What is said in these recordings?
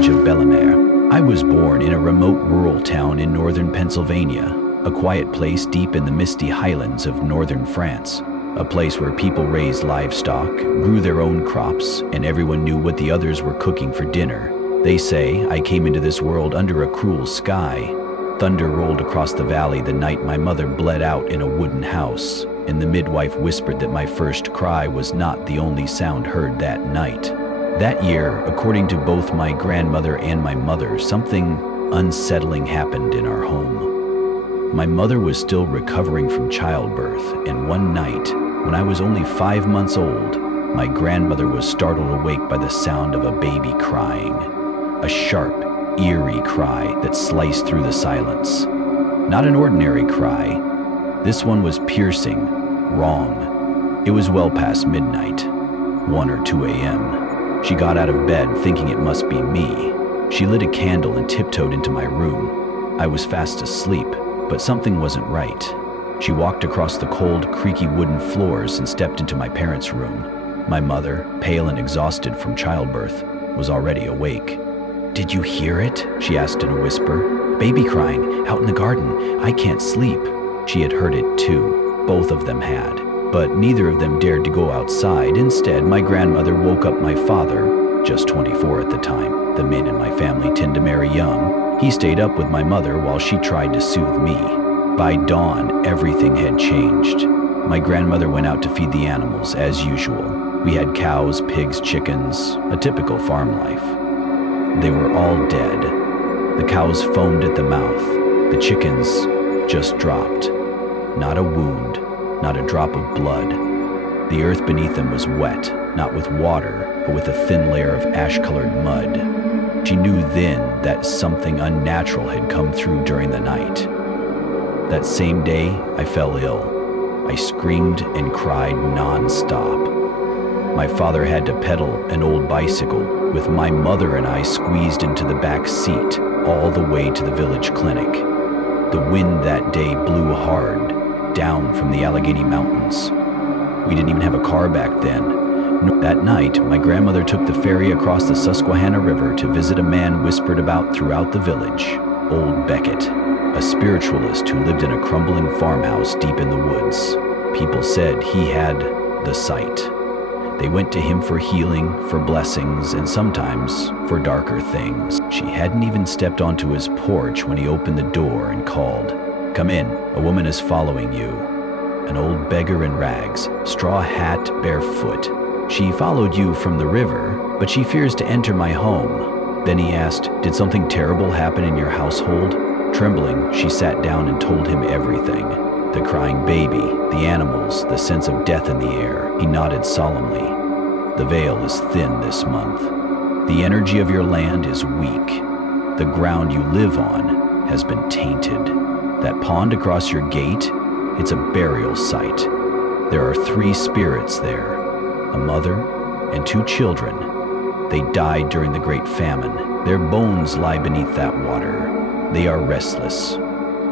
village of Bellemare. I was born in a remote rural town in northern Pennsylvania, a quiet place deep in the misty highlands of northern France, a place where people raised livestock, grew their own crops, and everyone knew what the others were cooking for dinner. They say I came into this world under a cruel sky. Thunder rolled across the valley the night my mother bled out in a wooden house, and the midwife whispered that my first cry was not the only sound heard that night. That year, according to both my grandmother and my mother, something unsettling happened in our home. My mother was still recovering from childbirth, and one night, when I was only 5 months old, my grandmother was startled awake by the sound of a baby crying. A sharp, eerie cry that sliced through the silence. Not an ordinary cry. This one was piercing, wrong. It was well past midnight, 1 or 2 a.m. She got out of bed thinking it must be me. She lit a candle and tiptoed into my room. I was fast asleep, but something wasn't right. She walked across the cold, creaky wooden floors and stepped into my parents' room. My mother, pale and exhausted from childbirth, was already awake. "Did you hear it?" she asked in a whisper. "Baby crying, out in the garden. I can't sleep." She had heard it too. Both of them had. But neither of them dared to go outside. Instead, my grandmother woke up my father, just 24 at the time. The men in my family tend to marry young. He stayed up with my mother while she tried to soothe me. By dawn, everything had changed. My grandmother went out to feed the animals, as usual. We had cows, pigs, chickens, a typical farm life. They were all dead. The cows foamed at the mouth. The chickens just dropped. Not a wound, not a drop of blood. The earth beneath them was wet, not with water, but with a thin layer of ash-colored mud. She knew then that something unnatural had come through during the night. That same day, I fell ill. I screamed and cried non-stop. My father had to pedal an old bicycle, with my mother and I squeezed into the back seat all the way to the village clinic. The wind that day blew hard, down from the Allegheny Mountains. We didn't even have a car back then. That night, my grandmother took the ferry across the Susquehanna River to visit a man whispered about throughout the village, Old Beckett, a spiritualist who lived in a crumbling farmhouse deep in the woods. People said he had the sight. They went to him for healing, for blessings, and sometimes for darker things. She hadn't even stepped onto his porch when he opened the door and called, "Come in, a woman is following you." An old beggar in rags, straw hat, barefoot. "She followed you from the river, but she fears to enter my home." Then he asked, "Did something terrible happen in your household?" Trembling, she sat down and told him everything. The crying baby, the animals, the sense of death in the air. He nodded solemnly. "The veil is thin this month. The energy of your land is weak. The ground you live on has been tainted. That pond across your gate, it's a burial site. There are 3 spirits there, a mother and 2 children. They died during the Great Famine. Their bones lie beneath that water. They are restless.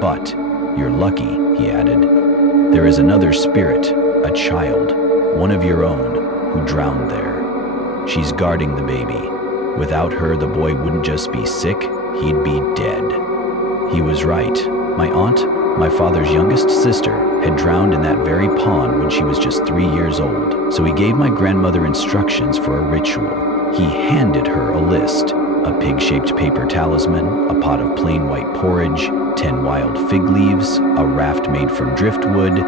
But you're lucky," he added. "There is another spirit, a child, one of your own, who drowned there. She's guarding the baby. Without her, the boy wouldn't just be sick, he'd be dead." He was right. My aunt, my father's youngest sister, had drowned in that very pond when she was just 3 years old. So he gave my grandmother instructions for a ritual. He handed her a list: a pig-shaped paper talisman, a pot of plain white porridge, 10 wild fig leaves, a raft made from driftwood,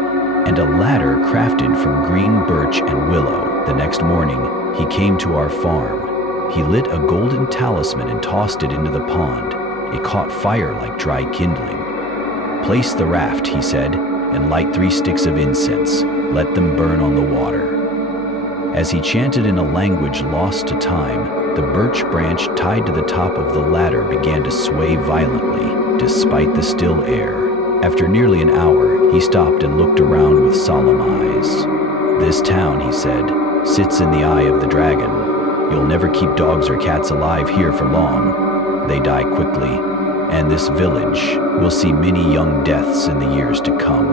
and a ladder crafted from green birch and willow. The next morning, he came to our farm. He lit a golden talisman and tossed it into the pond. It caught fire like dry kindling. "Place the raft," he said, "and light 3 sticks of incense. Let them burn on the water." As he chanted in a language lost to time, the birch branch tied to the top of the ladder began to sway violently, despite the still air. After nearly an hour, he stopped and looked around with solemn eyes. "This town," he said, "sits in the eye of the dragon. You'll never keep dogs or cats alive here for long. They die quickly, and this village will see many young deaths in the years to come."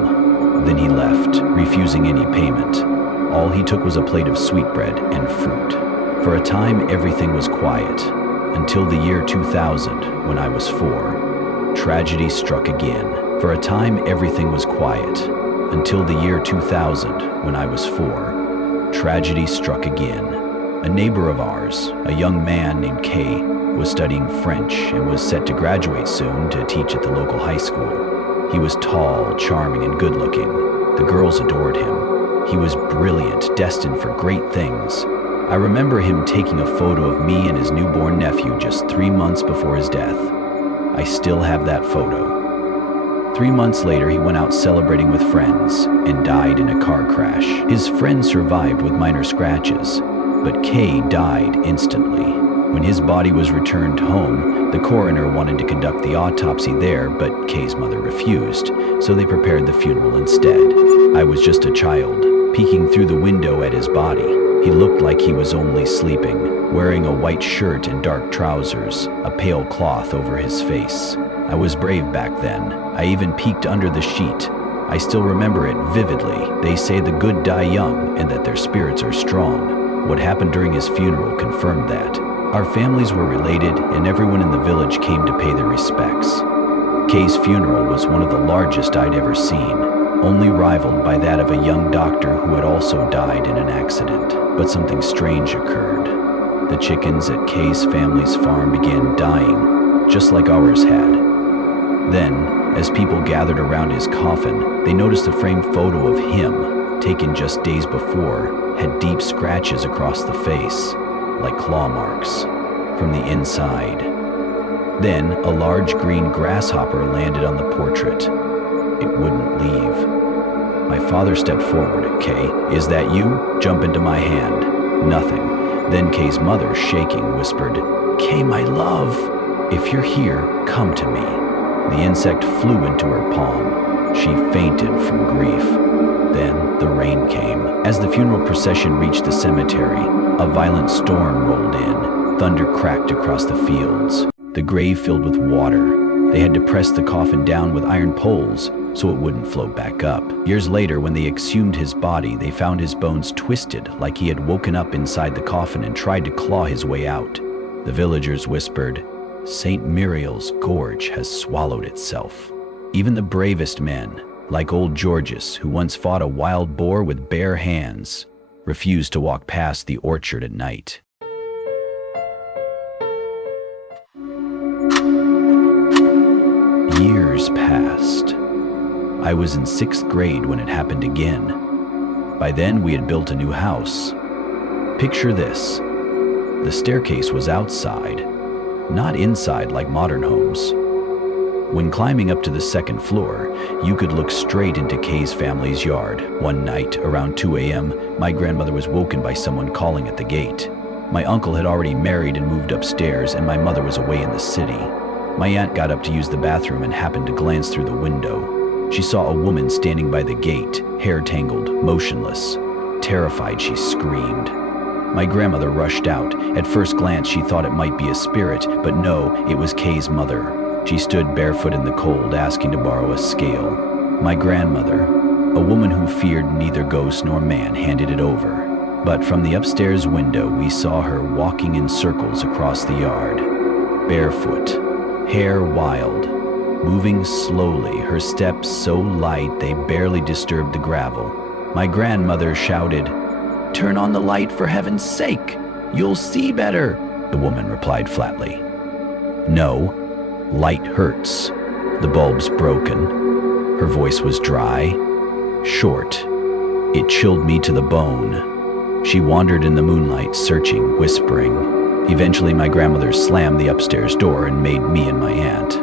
Then he left, refusing any payment. All he took was a plate of sweetbread and fruit. For a time, everything was quiet. until the year 2000, when I was 4. Tragedy struck again. For a time, everything was quiet. Until the year 2000, when I was 4. Tragedy struck again. A neighbor of ours, a young man named Kay, was studying French and was set to graduate soon to teach at the local high school. He was tall, charming, and good-looking. The girls adored him. He was brilliant, destined for great things. I remember him taking a photo of me and his newborn nephew just 3 months before his death. I still have that photo. 3 months later, he went out celebrating with friends and died in a car crash. His friend survived with minor scratches, but Kay died instantly. When his body was returned home, the coroner wanted to conduct the autopsy there, but Kay's mother refused, so they prepared the funeral instead. I was just a child, peeking through the window at his body. He looked like he was only sleeping, wearing a white shirt and dark trousers, a pale cloth over his face. I was brave back then. I even peeked under the sheet. I still remember it vividly. They say the good die young and that their spirits are strong. What happened during his funeral confirmed that. Our families were related, and everyone in the village came to pay their respects. Kay's funeral was one of the largest I'd ever seen, only rivaled by that of a young doctor who had also died in an accident. But something strange occurred. The chickens at Kay's family's farm began dying, just like ours had. Then, as people gathered around his coffin, they noticed a framed photo of him, taken just days before, had deep scratches across the face, like claw marks, from the inside. Then, a large green grasshopper landed on the portrait. It wouldn't leave. My father stepped forward. "Kay, is that you?" "Jump into my hand." Nothing. Then Kay's mother, shaking, whispered, "Kay, my love, if you're here, come to me." The insect flew into her palm. She fainted from grief. Then the rain came. As the funeral procession reached the cemetery, a violent storm rolled in. Thunder cracked across the fields. The grave filled with water. They had to press the coffin down with iron poles so it wouldn't float back up. Years later, when they exhumed his body, they found his bones twisted like he had woken up inside the coffin and tried to claw his way out. The villagers whispered, "St. Muriel's gorge has swallowed itself." Even the bravest men, like old Georges, who once fought a wild boar with bare hands, refused to walk past the orchard at night. Years passed. I was in 6th grade when it happened again. By then, we had built a new house. Picture this. The staircase was outside, not inside like modern homes. When climbing up to the 2nd floor, you could look straight into Kay's family's yard. One night, around 2 a.m., my grandmother was woken by someone calling at the gate. My uncle had already married and moved upstairs, and my mother was away in the city. My aunt got up to use the bathroom and happened to glance through the window. She saw a woman standing by the gate, hair tangled, motionless. Terrified, she screamed. My grandmother rushed out. At first glance, she thought it might be a spirit, but no, it was Kay's mother. She stood barefoot in the cold, asking to borrow a scale. My grandmother, a woman who feared neither ghost nor man, handed it over. But from the upstairs window, we saw her walking in circles across the yard. Barefoot, hair wild, moving slowly, her steps so light they barely disturbed the gravel. My grandmother shouted, "Turn on the light for heaven's sake! You'll see better!" The woman replied flatly, "No, light hurts. The bulb's broken." Her voice was dry, short. It chilled me to the bone. She wandered in the moonlight, searching, whispering. Eventually, my grandmother slammed the upstairs door and made me and my aunt.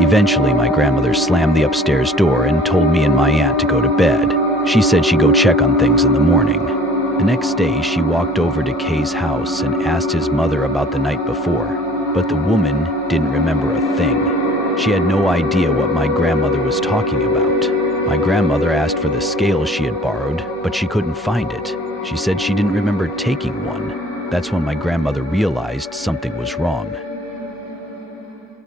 Eventually, my grandmother slammed the upstairs door and told me and my aunt to go to bed. She said she'd go check on things in the morning. The next day, she walked over to Kay's house and asked his mother about the night before, but the woman didn't remember a thing. She had no idea what my grandmother was talking about. My grandmother asked for the scale she had borrowed, but she couldn't find it. She said she didn't remember taking one. That's when my grandmother realized something was wrong.